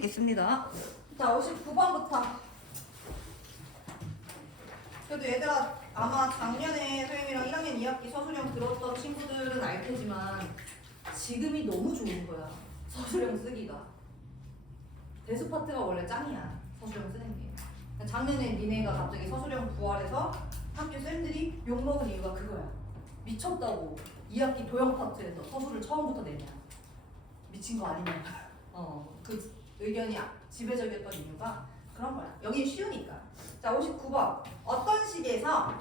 겠습니다. 자, 59번부터. 그래도 얘들아, 아마 작년에 소영이랑 1학년 2학기 서술형 들었던 친구들은 알 테지만 지금이 너무 좋은 거야. 서술형 쓰기가. 대수 파트가 원래 짱이야. 서술형 쓰는 게. 작년에 니네가 갑자기 서술형 부활해서 학교 쌤들이 욕먹은 이유가 그거야. 미쳤다고. 2학기 도형 파트에서 서술을 처음부터 내냐. 미친 거 아니냐. 어, 그 의견이 지배적이었던 이유가 그런 거야. 여기 쉬우니까. 자, 59번. 어떤 식에서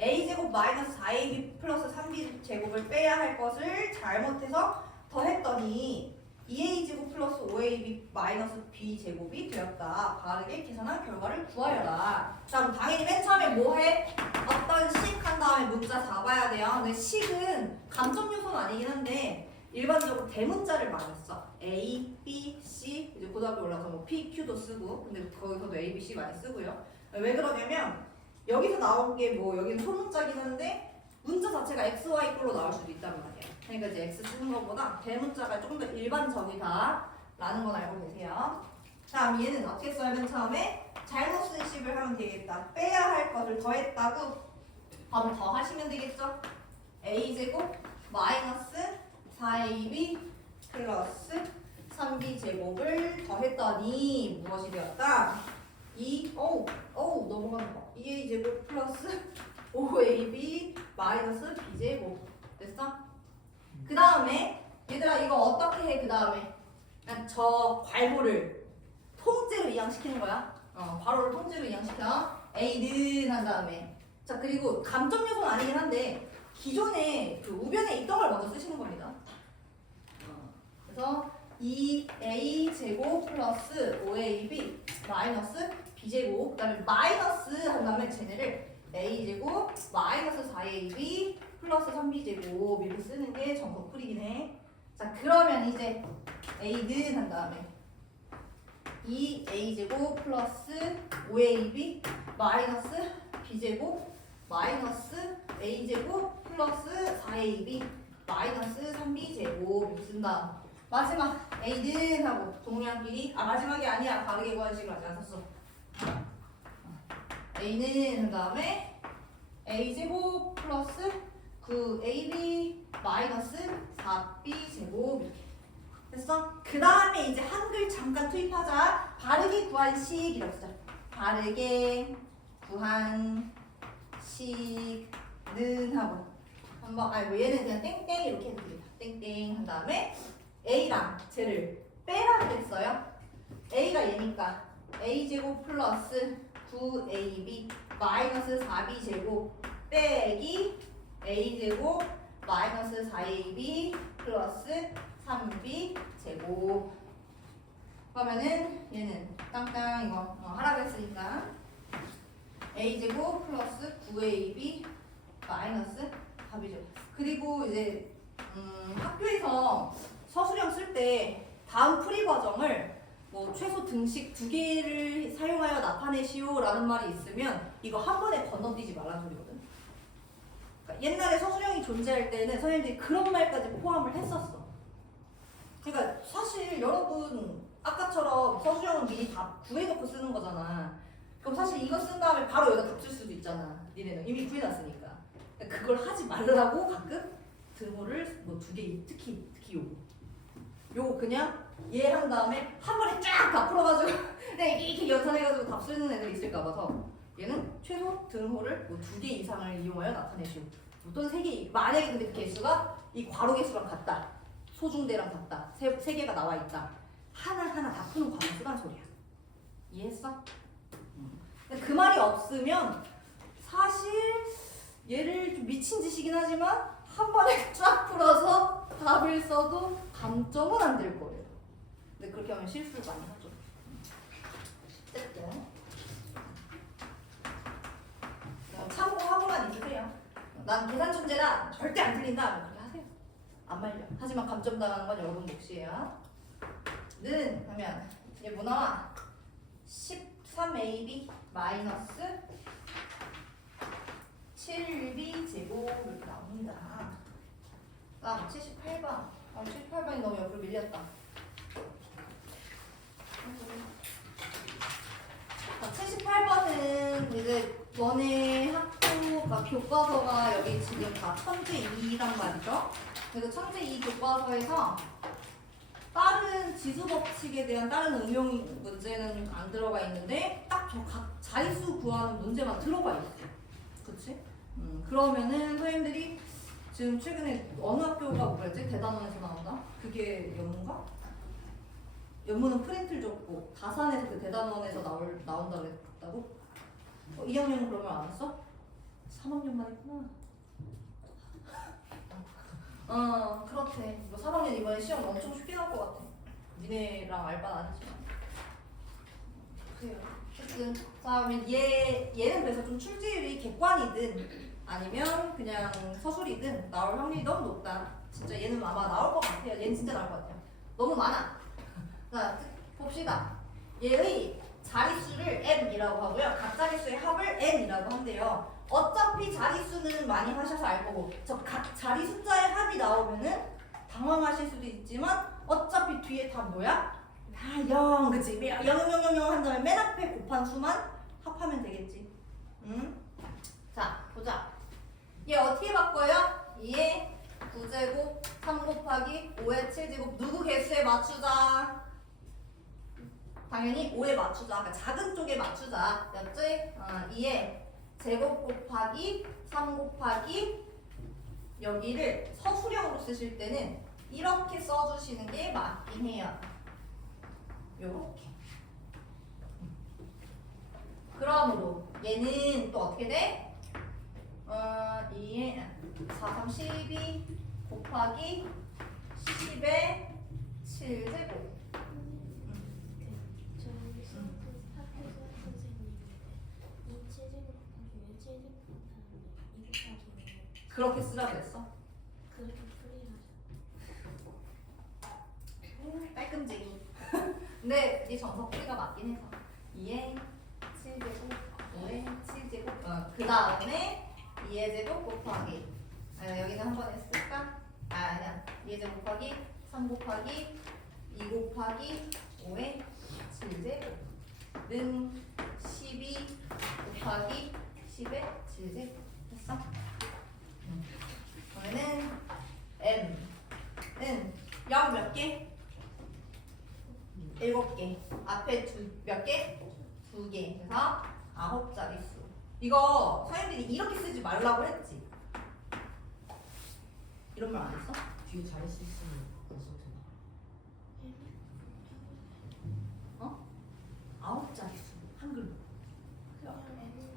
a제곱 마이너스 4ab 플러스 3b 제곱을 빼야 할 것을 잘못해서 더했더니 2a제곱 플러스 5ab 마이너스 b 제곱이 되었다. 바르게 계산한 결과를 구하여라. 자, 그럼 당연히 맨 처음에 뭐 해? 어떤 식 한 다음에 문자 잡아야 돼요. 근데 식은 감점 요소는 아니긴 한데 일반적으로 대문자를 많이 써. A, B, C 이제 고등학교 올라서 뭐 P, Q도 쓰고 근데 거기서도 A, B, C 많이 쓰고요. 왜 그러냐면 여기서 나온 게 뭐 여기는 소문자긴 한데 문자 자체가 X, Y 꼴로 나올 수도 있단 말이야. 그러니까 이제 X 쓰는 것보다 대문자가 조금 더 일반적이다라는 건 알고 계세요. 다음 얘는 어떻게 써야 맨 처음에 잘못 쓴 식을 하면 되겠다. 빼야 할 것을 더했다고 바로 더 하시면 되겠죠. A 제곱 마이너스 4ab 플러스 3b 제곱을 더했더니 무엇이 되었다? 2 어우 어우 넘어가는 거. 2a 제곱 플러스 5ab 마이너스 b 제곱. 됐어? 그 다음에 얘들아 이거 어떻게 해 그 다음에? 저 괄호를 통째로 이항시키는 거야. 어 괄호를 통째로 이항시켜. A는 한 다음에. 자 그리고 감점 요소는 아니긴 한데 기존에 그 우변에 있던 걸 먼저 쓰시는 겁니다. 어, 그래서 2a 제곱 플러스 5ab 마이너스 b 제곱 그다음에 마이너스 한 다음에 쟤네를 a 제곱 마이너스 4ab 플러스 3b 제곱 이렇게 쓰는 게 정석 풀이긴 해. 자 그러면 이제 a는 한 다음에 2a 제곱 플러스 5ab 마이너스 b 제곱 마이너스 a 제곱 플러스 4ab 마이너스 3b 제곱 쓴다. 마지막 A는 하고 동량끼리 아 마지막이 아니야. 바르게 식으로 아직 안 썼어. A는 그 다음에 A 제곱 플러스 9AB 마이너스 4B 제곱 이렇게. 됐어? 그 다음에 이제 한글 잠깐 투입하자. 바르게 구한 식이라고 쓰자. 바르게 구한 식는 하고. 한번 아니 뭐 얘는 그냥 땡땡 이렇게 되겠다. 땡땡 한 다음에 A랑 쟤를 빼라 그랬어요. A가 얘니까 A 제곱 플러스 9AB 마이너스 4B 제곱 빼기 A 제곱 마이너스 4AB 플러스 3B 제곱 그러면은 얘는 땅땅 이거 어, 하라 그랬으니까 A 제곱 플러스 9AB 마이너스 4B 제곱 그리고 이제 음, 학교에서 서술형 쓸 때 다음 풀이 과정을 뭐 최소 등식 두 개를 사용하여 나타내시오라는 말이 있으면 이거 한 번에 건너뛰지 말라는 소리거든. 그러니까 옛날에 서술형이 존재할 때는 선생님들이 그런 말까지 포함을 했었어. 그러니까 사실 여러분 아까처럼 서술형은 미리 다 구해놓고 쓰는 거잖아. 그럼 사실 이거 쓴 다음에 바로 여기다 답쓸 수도 있잖아. 니네는 이미 구해놨으니까. 그러니까 그걸 하지 말라고 가끔 등호를 뭐두 개, 특히 특히 요거. 요거 그냥 얘 한 다음에 한 번에 쫙 다 풀어가지고 네, 이렇게 연산해가지고 답 쓰는 애들 있을까 봐서 얘는 최소 등호를 뭐 두 개 이상을 이용하여 나타내시오. 또는 세 개. 만약에 근데 그 개수가 이 괄호 개수랑 같다. 소중대랑 같다. 세, 세 개가 나와 있다. 하나하나 다 푸는 과정 쓰란 소리야. 이해했어? 음. 그 말이 없으면 사실 얘를 좀 미친 짓이긴 하지만 한 번에 쫙 풀어서 답을 써도 감점은 안 될 거예요. 근데 그렇게 하면 실수를 많이 하죠. 어쨌든 참고하고만 있으세요. 난 계산 천재다. 절대 안 틀린다. 그렇게 하세요. 안 말려. 하지만 감점 당하는 건 여러분 몫이에요. 는 하면 얘뭐 나와? 13ab 마이너스 7b 제곱 이렇게 나옵니다. 다음 78번. 어, 아, 18번이 너무 옆으로 밀렸다. 아, 자, 78번은 이제 너네 학교 그 교과서가 여기 지금 다 천재 2란 말이죠. 그래서 천재 2 교과서에서 다른 지수 법칙에 대한 다른 응용 문제는 안 들어가 있는데 딱 저 자릿수 구하는 문제만 들어가 있어. 그렇지? 음, 그러면은 선생님들이 지금 최근에 어느 학교가 뭐랬지? 대단원에서 나온다? 그게 연문가? 연문은 프린트를 줬고 다산에서 그 대단원에서 나올, 나온다 그랬다고? 어, 2학년은 그런 말 안 했어? 3학년만 했구나. 어, 그렇대. 뭐 3학년 이번에 시험 엄청 쉽게 나올 것 같아. 니네랑 알바는 안 했지만. 그래요. 어쨌든, 자, 그러면 얘, 얘는 그래서 좀 출제율이 객관이든 아니면 그냥 서술이든 나올 확률이 너무 높다. 진짜 얘는 아마 나올 것 같아요. 얘는 진짜 나올 것 같아요. 너무 많아. 자, 봅시다. 얘의 자릿수를 m이라고 하고요. 각 자릿수의 합을 n이라고 한대요. 어차피 자릿수는 많이 하셔서 알 거고 저 각 자리 숫자의 합이 나오면은 당황하실 수도 있지만 어차피 뒤에 다 뭐야? 다 0, 그치? 0, 0, 0, 0, 0한 다음에 맨 앞에 곱한 수만 합하면 되겠지. 응? 자, 보자. 얘 어떻게 바꿔요? 2의 9제곱 3 곱하기 5의 7제곱 누구 개수에 맞추자? 당연히 5에 맞추자. 그러니까 작은 쪽에 맞추자. 였지? 어, 2에 제곱 곱하기 3 곱하기 여기를 서술형으로 쓰실 때는 이렇게 써주시는 게 맞긴 해요. 요렇게. 그러므로 얘는 또 어떻게 돼? 어, 2에 4, 3, 12 곱하기 10의 7제곱. 저기서 그 학교에서 선생님인데 이 체제를 곱하기 왜 체제 곱하는데 이것까지 그렇게 쓰라고 했어. 그렇게 풀이하죠. 깔끔쟁이. 근데 이 정석 풀이가 맞긴 해서 2의 7제곱, 5의 7제곱. 어, 그 다음에 2의 제곱 곱하기. 아, 여기는 한 번에 쓸까? 아, 아니야. 2의 제곱 곱하기 3 곱하기 2 곱하기 5의 7제곱는 12 곱하기 10의 7제곱. 됐어? 음. 그러면은 m은 0 몇 개? 일곱 개. 앞에 두 몇 개? 두 개. 그래서 아홉 자릿수. 이거 선생님들이 이렇게 쓰지 말라고 했지. 이런 말 안 했어? 뒤에 잘할 수 있으면 안 써도 되나? 어? 아홉 자릿수. 한글로. 그냥 애는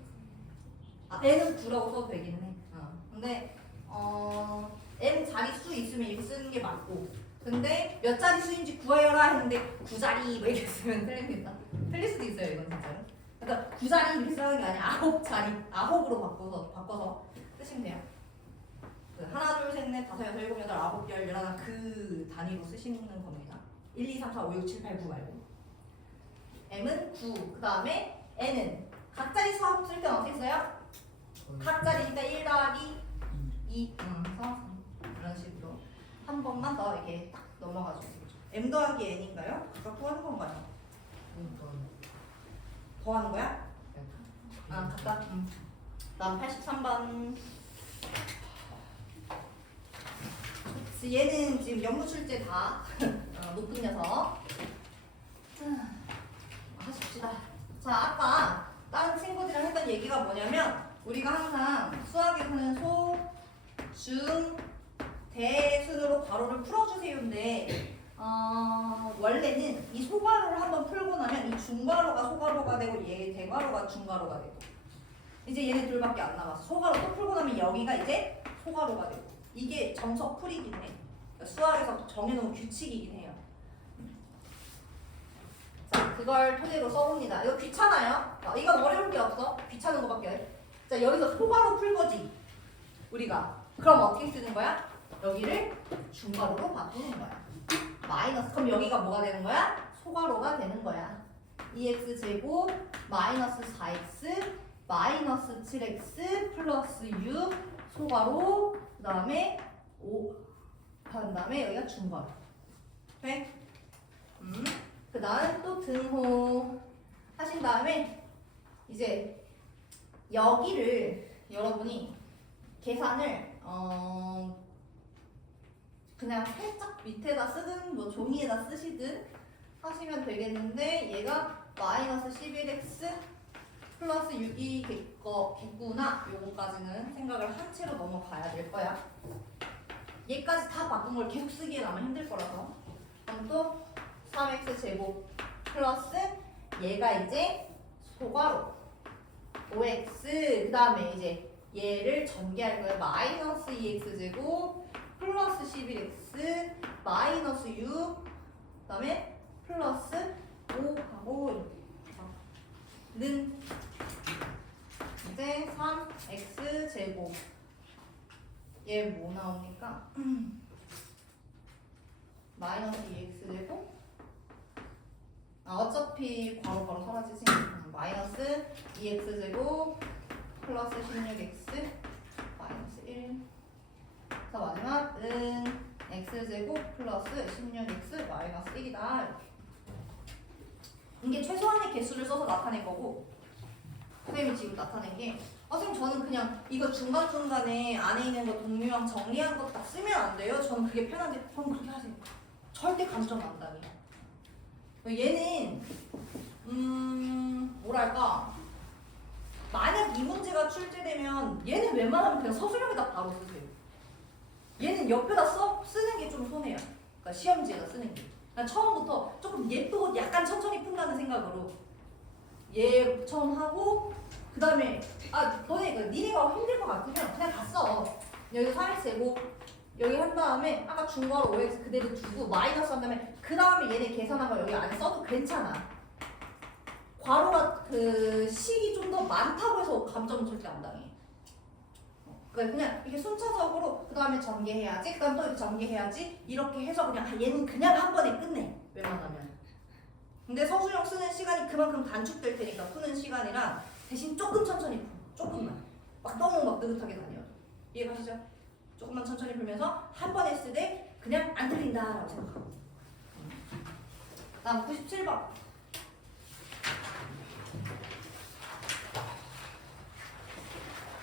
아, n은 9라고 써도 되기는 해. 어. 근데 어 n 자릿수 있으면 이렇게 쓰는 게 맞고. 근데 몇 자릿수인지 구하여라 했는데 구자리 뭐 이렇게 쓰면 틀립니다. 틀릴 수도 있어요 이건 진짜로. 그러니까 구자리 이렇게 쓰는 게 아니라 아홉 자리 아홉으로 바꿔서 바꿔서 쓰시면 돼요. 그 하나 둘 셋 넷 다섯 여섯 일곱 여덟 아홉 열 열하나 그 단위로 쓰시는 겁니다. 1, 2, 3, 4, 5, 6, 7, 8, 9 말고. m은 9. 그 다음에 n은 각 자릿수 합쓸 때는 어떻게 써요? 각 자리니까 1 더하기 2 음, 그래서 이런 식으로 한 번만 더 이렇게 딱 넘어가주세요. m 더하기 n인가요? 아까 구하는 건가요? 그러니까 더 하는 거야? 아. 음. 다음 83번. 얘는 지금 연무 출제 다 어, 높은 녀석. 자, 하십시다. 자, 아까 다른 친구들이랑 했던 얘기가 뭐냐면 우리가 항상 수학에서는 소, 중, 대 순으로 괄호를 풀어주세요인데 어, 원래는 이 소괄호를 한번 풀고 나면 이 중괄호가 소괄호가 되고 얘 대괄호가 중괄호가 되고 이제 얘네 둘밖에 안 남았어. 소괄호 또 풀고 나면 여기가 이제 소괄호가 되고 이게 정석 풀이긴 해. 그러니까 수학에서 정해놓은 규칙이긴 해요. 자, 그걸 토대로 써봅니다. 이거 귀찮아요. 어, 이건 어려울 게 없어. 귀찮은 거밖에. 자, 여기서 소괄호 풀 거지. 우리가. 그럼 어떻게 쓰는 거야? 여기를 중괄호로 바꾸는 거야. 마이너스. 그럼 여기가 뭐가 되는 거야? 소괄호가 되는 거야. 2x 제곱 마이너스 4x 마이너스 7x 플러스 6 소괄호 그 다음에 5한 다음에 여기가 중괄호. 돼? 음. 그 다음 또 등호 하신 다음에 이제 여기를 여러분이 계산을 어 그냥 살짝 밑에다 쓰든 뭐 종이에다 쓰시든 하시면 되겠는데 얘가 마이너스 11x 플러스 6이 겠구나 요거까지는 생각을 한 채로 넘어가야 될 거야. 얘까지 다 바꾼 걸 계속 쓰기에 아마 힘들 거라서. 그럼 또 3x 제곱 플러스 얘가 이제 소괄호 5x 그 다음에 이제 얘를 전개할 거예요. 마이너스 2x 제곱 플러스 11x 마이너스 6 그다음에 플러스 5하고 는 이제 3x 제곱. 얘 뭐 나옵니까? 마이너스 2x 제곱? 아 어차피 괄호 괄호 사라지지. 음, 마이너스 2x 제곱 플러스 16x 마이너스. 1 자 마지막 은 x제곱 플러스 16x 마이너스 1이다. 이게 최소한의 개수를 써서 나타낼 거고 선생님이 지금 나타낸 게 아, 선생님 저는 그냥 이거 중간중간에 안에 있는 거 동류랑 정리한 거 딱 쓰면 안 돼요? 저는 그게 편한데 그럼 그렇게 하세요. 절대 감점 안 당해요 얘는 음 뭐랄까 만약 이 문제가 출제되면 얘는 웬만하면 그냥 서술형에다 바로 쓰세요 얘는 옆에다 써 쓰는 게 좀 손해야. 그러니까 시험지에다 쓰는 게. 난 처음부터 조금 예쁘고 약간 천천히 푼다는 생각으로 얘 처음 하고 그 다음에 아 너네 그 니네가 힘들 것 같으면 그냥 다 써. 여기 3x 제곱 여기 한 다음에 아까 중괄호 5x 그대로 두고 마이너스 한 다음에 그 다음에 얘네 계산한 거 여기 안에 써도 괜찮아. 괄호가 그 식이 좀 더 많다고 해서 감점은 절대 안 당해. 그냥 이렇게 순차적으로 그 다음에 전개해야지 그 다음 또 이렇게 전개해야지 이렇게 해서 그냥 아, 얘는 그냥 한 번에 끝내. 웬만하면. 근데 서술형 쓰는 시간이 그만큼 단축될 테니까 푸는 시간이랑 대신 조금 천천히 풀 조금만. 막 너무 막 느긋하게 다녀 이해가시죠? 조금만 천천히 풀면서 한 번 했을 때 그냥 안 틀린다 라고 생각하고 다음. 97번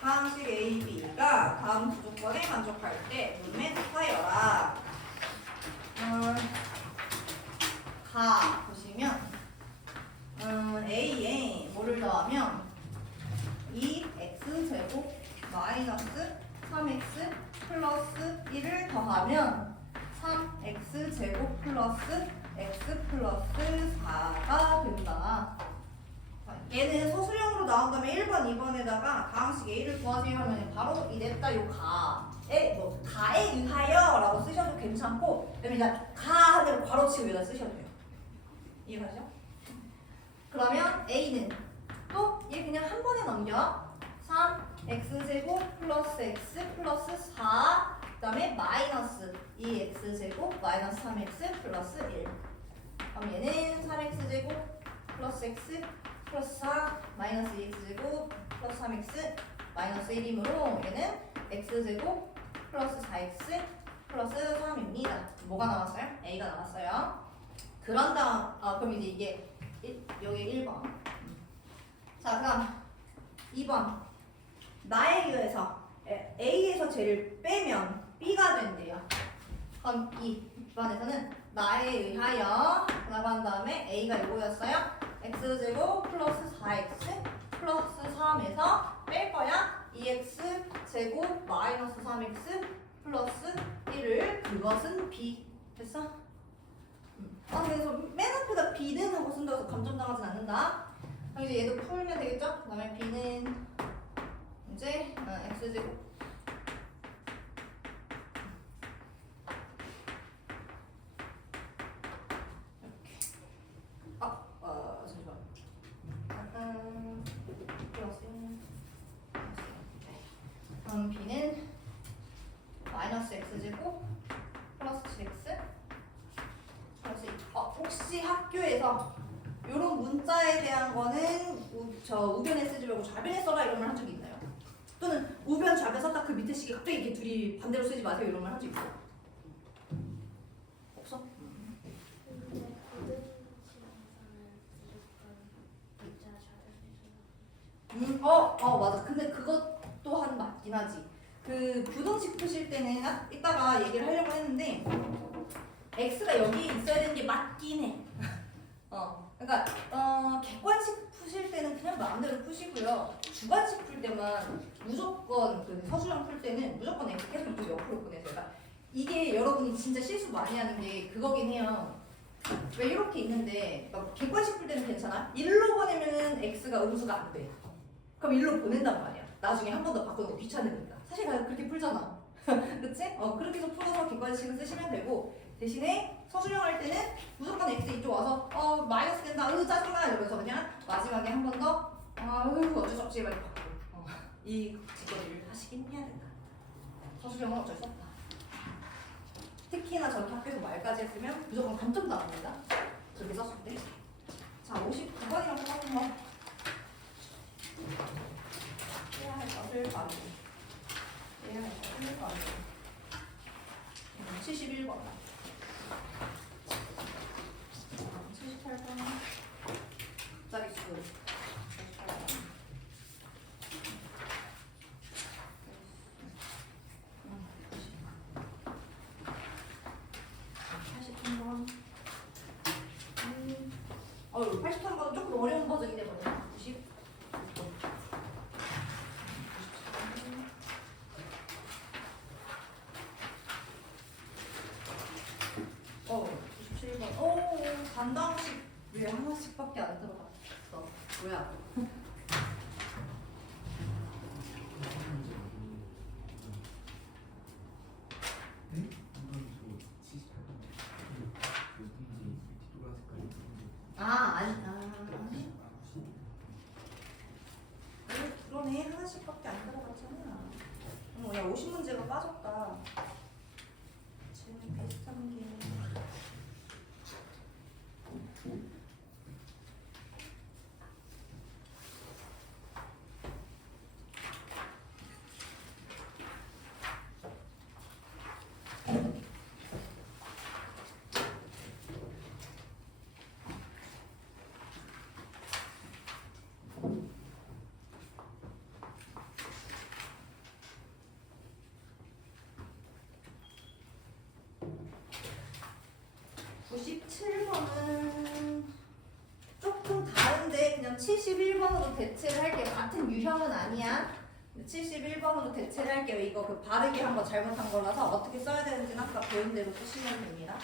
방식 A, B가 다음 두 조건에 만족할 때 문맥 하여라. 음, 가 보시면 음, A에 뭐를 더하면 2x 제곱 마이너스 3x 플러스 1을 더하면 3x 제곱 플러스 x 플러스 4가 된다. 얘는 나온 다음에 1번, 2번에다가 가항식 A를 구하세요 하면 바로 이랬다 요 가에 뭐 가에 의하여 라고 쓰셔도 괜찮고 그다음에 이제 가 하면 괄호 치고 여기다 쓰셔도 돼요. 이해가죠? 그러면 A는 또 얘 그냥 한 번에 넘겨. 3x제곱 플러스 x 플러스 4 그다음에 마이너스 2x제곱 마이너스 3x 플러스 1 그럼 얘는 3x제곱 플러스 x 플러스 4 마이너스 2x제곱 플러스 3x 마이너스 1이므로 얘는 x제곱 플러스 4x 플러스 3입니다. 뭐가 나왔어요? a가 나왔어요. 그런 다음 아 그럼 이제 이게 일- 여기 1번 자 그럼 2번 나에 의해서 에, a에서 쟤를 빼면 b가 된대요. 그럼 2번에서는 나에 의하여 라고 한 다음에 a가 이거였어요. X제곱 플러스 4x 플러스 3에서 뺄 거야 2x 제곱 마이너스 3x 플러스 1을 그것은 b 됐어? 음. 아 그래서 맨 앞에다 b는 하고 쓴다고 감점당하진 않는다 그럼 이제 얘도 풀면 되겠죠? 그 다음에 b는 이제 어, x제곱 아, 어, 잠시만. 음, 플러스 그럼 b는 마이너스 x제곱 플러스 7x 플러스 2. 어, 혹시 이런 문자에 대한 거는 우, 저 우변에 쓰지 말고 좌변에 써라 이런 말 한 적이 있나요? 또는 우변 좌변 썼다 그 밑에 식이 갑자기 이렇게 둘이 반대로 쓰지 마세요 이런 말 한 적 있어요? 없어? 음, 어, 어, 맞아. 근데 그것 또한 맞긴 하지. 그 부등식 푸실 때는 아- 이따가 얘기를 하려고 했는데 x가 여기 있어야 되는 게 맞긴 해. 어, 그러니까 어, 객관식 푸실 때는 그냥 마음대로 푸시고요. 주관식 풀 때만 무조건 그 서술형 풀 때는 무조건 계속 또 옆으로 보내세요. 그러니까 이게 여러분이 진짜 실수 많이 하는 게 그거긴 해요. 왜 이렇게 있는데 막 객관식 풀 때는 괜찮아? 일로 보내면은 x가 음수가 안 돼. 그럼 일로 보낸단 말이야. 나중에 한 번더거 귀찮으니까. 사실 다 그렇게 풀잖아. 그치? 어, 그렇게 해서 풀어서 객관식을 쓰시면 되고 대신에 서술형 할 때는 무조건 x 이쪽 와서 어 마이너스 된다 으 짜증나 이러면서 그냥 마지막에 한 번 더 아으 어쩔 수 없지 말고 바꾸고 어, 이 짓거리를 하시긴 해야 된다. 서술형은 어쩔 수 없다. 특히나 저렇게 학교에서 말까지 했으면 무조건 감점 나옵니다. 저렇게 썼을 때. 자, 59번이랑 똑같은 거. 해야 할 것을 바로. 해야 할 것을 바로. 71번. 78번. 자릿수. 78번. 음, 83번. 음. 어, 83번은 조금 어려운 버전이 되거든요. 90. 어, 97번. 오, 단당식 왜 하나씩밖에 안 들어갔어? 뭐야? 아, 아니, 아, 아니. 왜 그러네. 하나씩밖에 안 들어갔잖아. 야, 50문제가 빠졌다. 쟤는 비슷한 게. 구십칠 번은 조금 다른데 그냥 71번으로 대체를 할게요. 같은 유형은 아니야. 71번으로 대체를 할게요. 이거 그 바르게 한거 잘못한 거라서 어떻게 써야 되는지는 아까 배운 대로 쓰시면 됩니다.